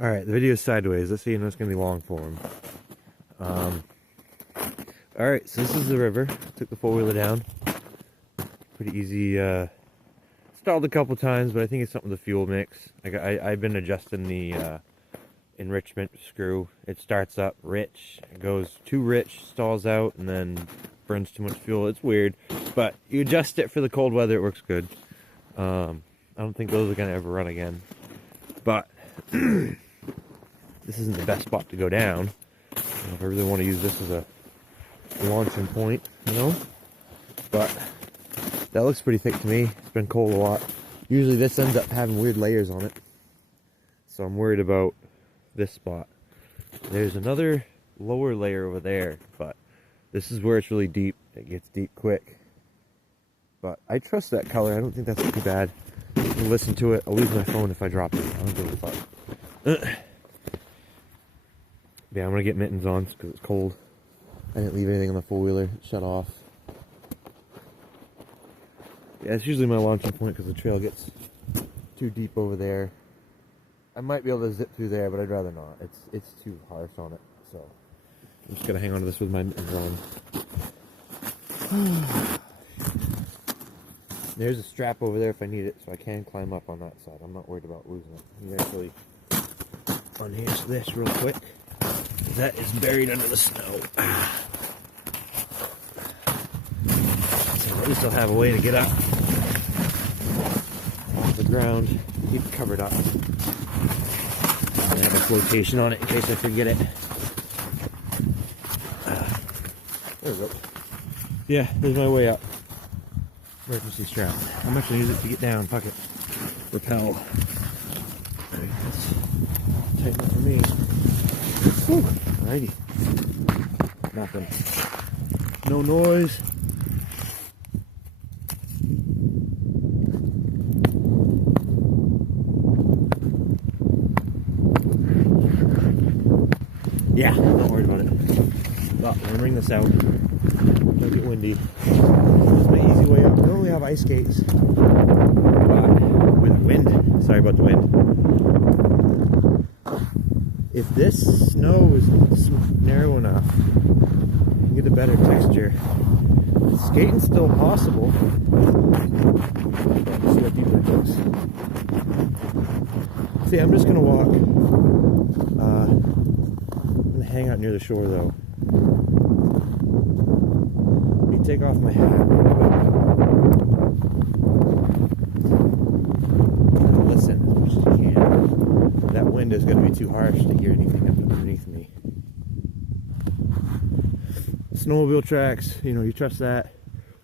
Alright, the video's sideways. Let's see, you know it's going to be long form. Alright, so this is the river. Took the four-wheeler down. Pretty easy. Stalled a couple times, but I think it's something with the fuel mix. I've been adjusting the enrichment screw. It starts up rich, it goes too rich, stalls out, and then burns too much fuel. It's weird, but you adjust it for the cold weather, it works good. I don't think those are going to ever run again. But this isn't the best spot to go down. If I really want to use this as a launching point, you know? But that looks pretty thick to me. It's been cold a lot. Usually this ends up having weird layers on it. So I'm worried about this spot. There's another lower layer over there, but this is where it's really deep. It gets deep quick. But I trust that color. I don't think that's too bad. I'll listen to it. I'll lose my phone if I drop it. I don't give a fuck. Yeah, I'm gonna get mittens on because it's cold. I didn't leave anything on the four-wheeler. Shut off. Yeah, it's usually my launching point because the trail gets too deep over there. I might be able to zip through there, but I'd rather not. It's too harsh on it. So I'm just gonna hang on to this with my mittens on. There's a strap over there if I need it, so I can climb up on that side. I'm not worried about losing it. You actually unhitch this real quick. That is buried under the snow. So at least I'll have a way to get up off the ground. Keep it covered up. I have a flotation on it in case I forget it. There we go. Yeah, there's my way up. Emergency strap. I'm actually gonna use it to get down. Fuck it. Rappel. Alright, that's tighten up for me. Whew. Alrighty. Nothing. No noise. Yeah, not worried about it. But I'm gonna bring this out. Don't get windy. This is my easy way up. I only have ice skates. But with wind, sorry about the wind. If this snow is narrow enough, you can get a better texture. Skating's still possible. See how deep it goes. See, I'm just gonna walk. I'm gonna hang out near the shore though. Let me take off my hat real quick. And listen as much as you can. That wind is going to be too harsh to hear anything up underneath me. Snowmobile tracks, you know, you trust that.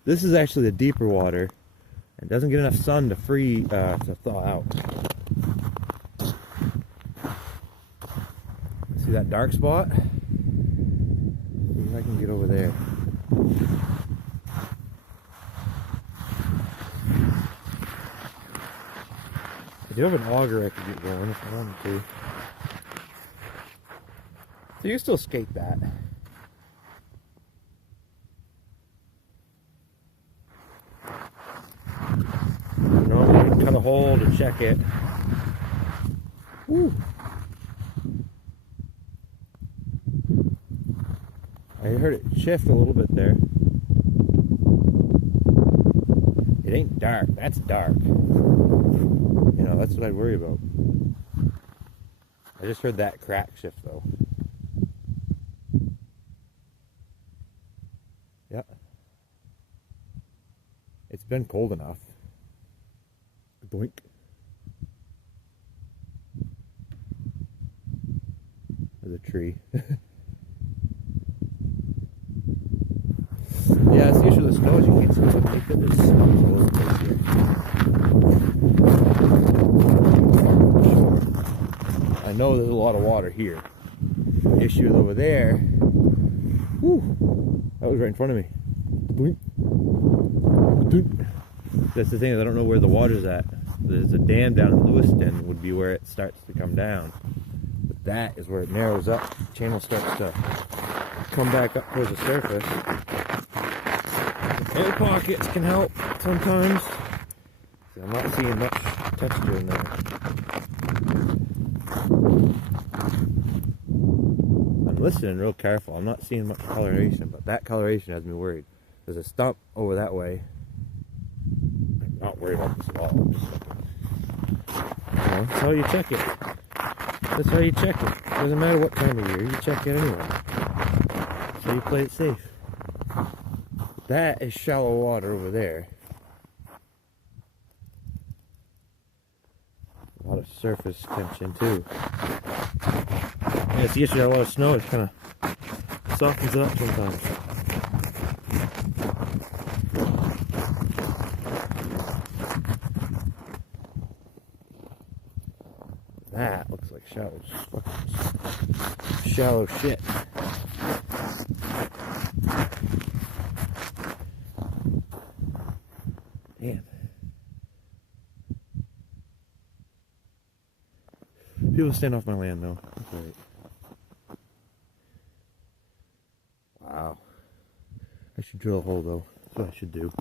This is actually the deeper water. It doesn't get enough sun to to thaw out. See that dark spot? See if I can get over there. I do have an auger I could get going if I wanted to. So you can still skate that. No, I'm gonna cut a hole to check it. Woo. I heard it shift a little bit there. It ain't dark, that's dark. You know, that's what I worry about. I just heard that crack shift though. Yeah. It's been cold enough. Boink. There's a tree. Yeah, it's the issue with the snow is you can't see what's underneath it. There's snow all over the place here. I know there's a lot of water here. The issue is over there. Whew, that was right in front of me. Boink. Boink. That's the thing is I don't know where the water's at. There's a dam down in Lewiston would be where it starts to come down. But that is where it narrows up. The channel starts to come back up towards the surface. Air pockets can help sometimes. See, I'm not seeing much texture in there. I'm listening real careful. I'm not seeing much coloration, but that coloration has me worried. There's a stump over that way. I'm not worried about this at all. I'm just looking. That's how you check it. That's how you check it. Doesn't matter what time of year, you check it anyway. So you play it safe. That is shallow water over there. A lot of surface tension too. Yeah, it's usually a lot of snow, it kind of softens up sometimes. That looks like shallow shit. Damn. People stand off my land though. That's right. Wow. I should drill a hole though. That's what I should do.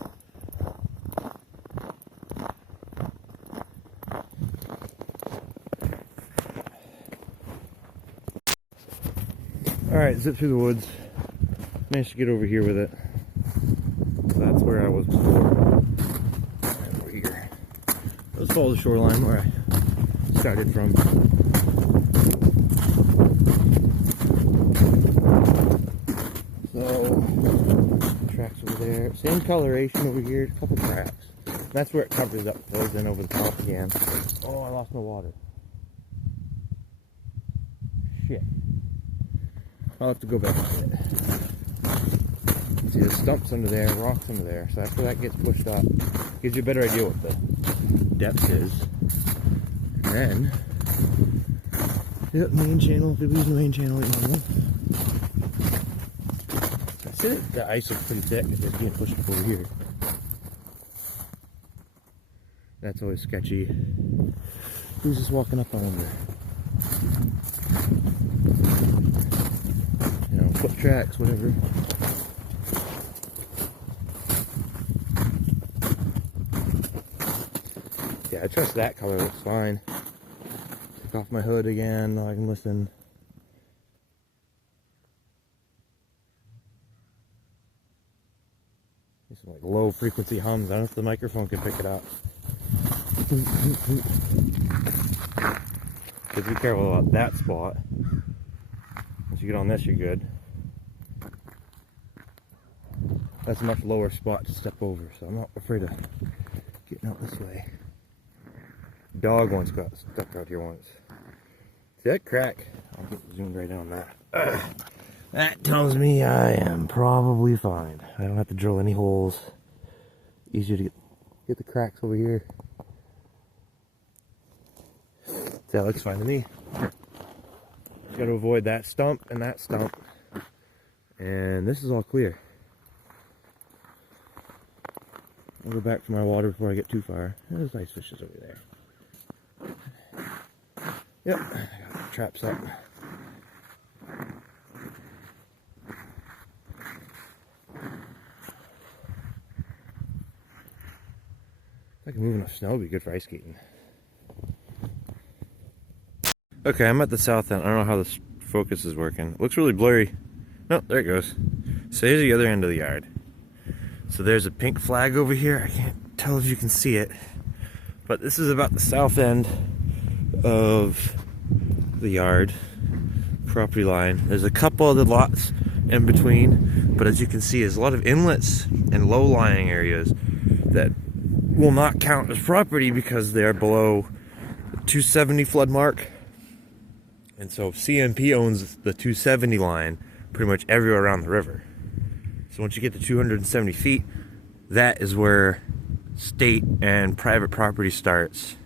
Alright, zip through the woods. Managed to get over here with it. So that's where I was before. Right over here. Let's follow the shoreline where I started from. So, tracks over there. Same coloration over here, a couple cracks. That's where it covers up, fills in over the top again. Oh, I lost my water. Shit. I'll have to go back to it. See, there's stumps under there, rocks under there. So after that gets pushed up, gives you a better idea what the depth is. And then, yep, main channel. If you're using the main channel, you know. I said the ice looks pretty thick if it's being pushed up over here. That's always sketchy. Who's just walking up, I wonder? You know, foot tracks, whatever. Yeah, I trust that color, looks fine. Take off my hood again, I can listen. Some like low frequency hums. I don't know if the microphone can pick it up. Just be careful about that spot. Once you get on this, you're good. That's a much lower spot to step over, so I'm not afraid of getting out this way. Dog once got stuck out here once. See that crack? I'll get zoomed right in on that. That tells me I am probably fine. I don't have to drill any holes. Easier to get the cracks over here. That looks fine to me. Just got to avoid that stump and that stump. And this is all clear. I'll go back for my water before I get too far. There's ice fishes over there. Yep, I got the traps up. If I can move enough snow, it'd be good for ice skating. Okay, I'm at the south end. I don't know how this focus is working. It looks really blurry. No, there it goes. So here's the other end of the yard. So there's a pink flag over here. I can't tell if you can see it. But this is about the south end of the yard property line. There's a couple other lots in between, but as you can see, there's a lot of inlets and low-lying areas that will not count as property because they're below the 270 flood mark. And so CMP owns the 270 line pretty much everywhere around the river. So once you get to 270 feet, that is where state and private property starts.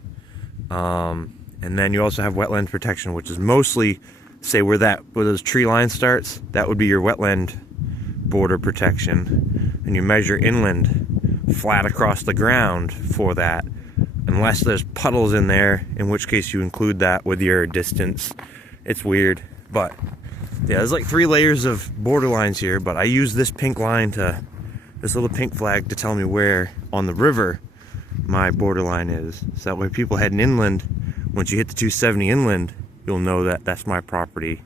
And then you also have wetland protection, which is mostly, say where those tree line starts, that would be your wetland border protection. And you measure inland flat across the ground for that, unless there's puddles in there, in which case you include that with your distance. It's weird, but yeah, there's like 3 layers of border lines here, but I use this pink line this little pink flag to tell me where on the river my borderline is. So that way people heading inland, once you hit the 270 inland, you'll know that that's my property.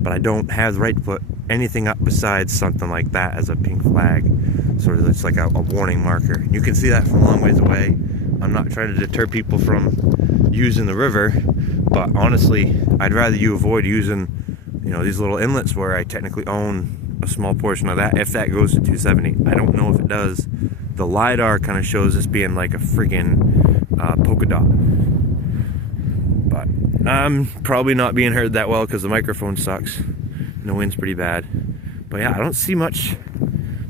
But I don't have the right to put anything up besides something like that as a pink flag. Sort of, it's like a warning marker. You can see that from a long ways away. I'm not trying to deter people from using the river, but honestly, I'd rather you avoid using, you know, these little inlets where I technically own a small portion of that, if that goes to 270. I don't know if it does. The LiDAR kind of shows this being like a friggin' polka dot. But I'm probably not being heard that well because the microphone sucks. And the wind's pretty bad. But yeah, I don't see much.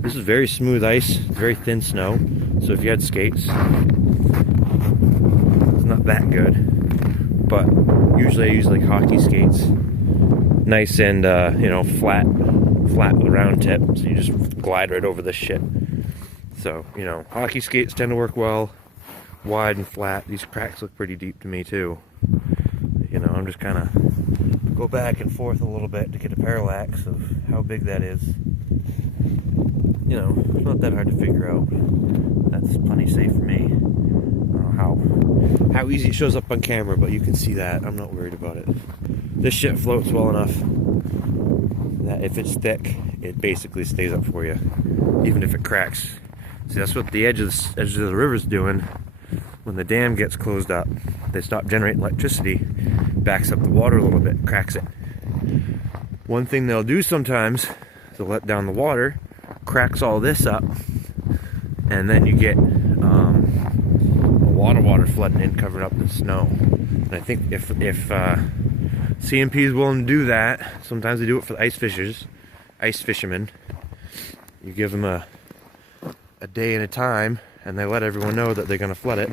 This is very smooth ice, very thin snow. So if you had skates, it's not that good. But usually I use like hockey skates. Nice and, you know, flat with a round tip. So you just glide right over this shit. So, you know, hockey skates tend to work well. Wide and flat. These cracks look pretty deep to me too. You know, I'm just kind of go back and forth a little bit to get a parallax of how big that is. You know, it's not that hard to figure out. That's plenty safe for me. I don't know how easy it shows up on camera, but you can see that. I'm not worried about it. This shit floats well enough that if it's thick, it basically stays up for you, even if it cracks. See, that's what the edge of the river's doing. When the dam gets closed up, they stop generating electricity, backs up the water a little bit, cracks it. One thing they'll do sometimes, they'll let down the water, cracks all this up, and then you get water flooding in, covering up the snow. And I think if CMP is willing to do that, sometimes they do it for the ice fishermen. You give them a day and a time, and they let everyone know that they're going to flood it.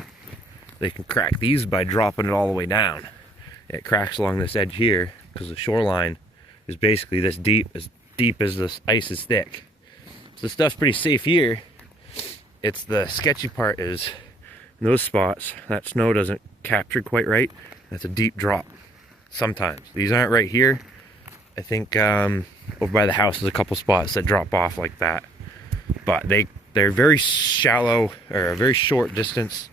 They can crack these by dropping it all the way down. It cracks along this edge here because the shoreline is basically this deep as this ice is thick. So the stuff's pretty safe here. It's the sketchy part is in those spots that snow doesn't capture quite right. That's a deep drop. Sometimes these aren't right here. I think over by the house there's a couple spots that drop off like that, but they're very shallow, or a very short distance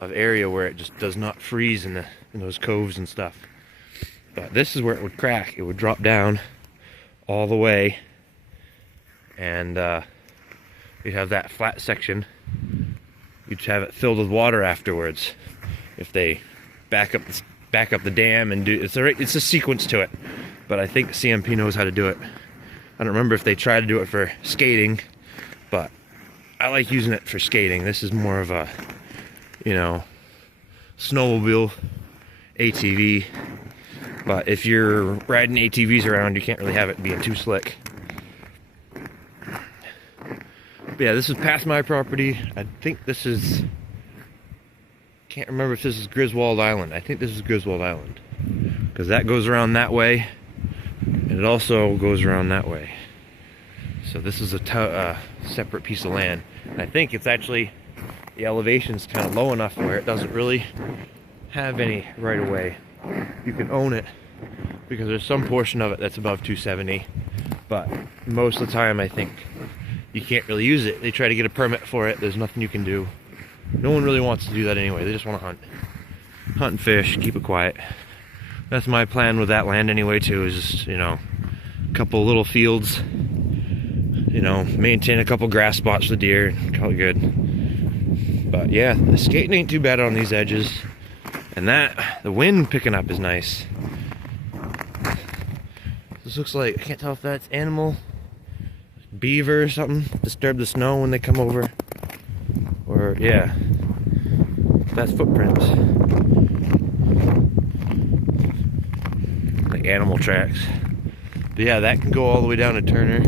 of area where it just does not freeze in those coves and stuff. But this is where it would crack. It would drop down all the way, and you'd have that flat section. You'd have it filled with water afterwards if they back up the dam and do. It's a sequence to it, but I think CMP knows how to do it. I don't remember if they try to do it for skating, but I like using it for skating. This is more of a, you know, snowmobile ATV. But if you're riding ATVs around, you can't really have it being too slick. But yeah, this is past my property. I think this is, can't remember if this is Griswold Island. I think this is Griswold Island, because that goes around that way, and it also goes around that way. So this is a separate piece of land. And I think it's actually, the elevation's kind of low enough where it doesn't really have any right of way. You can own it because there's some portion of it that's above 270, but most of the time I think you can't really use it. They try to get a permit for it. There's nothing you can do. No one really wants to do that anyway. They just want to hunt and fish, keep it quiet. That's my plan with that land anyway too, is just, you know, a couple little fields, you know, maintain a couple grass spots for deer, call it good. But yeah, the skating ain't too bad on these edges. And the wind picking up is nice. This looks like, I can't tell if that's animal, beaver or something, disturb the snow when they come over. Or, yeah, that's footprints. Like animal tracks. But yeah, that can go all the way down to Turner.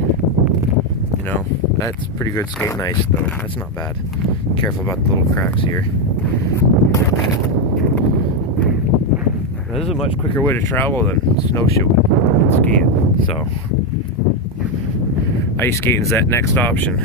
You know, that's pretty good skating ice though. That's not bad. Careful about the little cracks here. This is a much quicker way to travel than snowshoeing and skiing. So, ice skating's that next option.